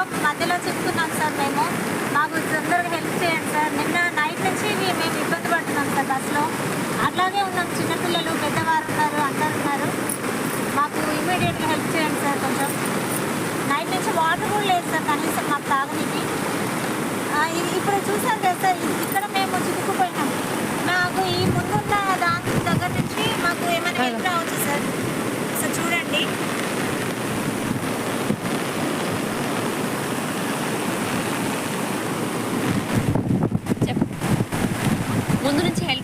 మధ్యలో మధ్యలో చెప్తున్నాం సార్ మేము. మాకు తొందరగా హెల్ప్ చేయండి సార్. నిన్న నైట్ నుంచి మేము ఇబ్బంది పడుతున్నాం సార్ బస్సులో. అట్లాగే ఉన్నాం. చిన్నపిల్లలు పెద్దవారు ఉన్నారు అందరు ఉన్నారు. మాకు ఇమీడియట్గా హెల్ప్ చేయండి సార్ కొంచెం. నైట్ నుంచి వాటర్ కూడా లేదు సార్ కనీసం మాకు తాగనీకి. ఇప్పుడు చూసాం కదా సార్ ఇక్కడ మేము చిక్కు 오늘은 잘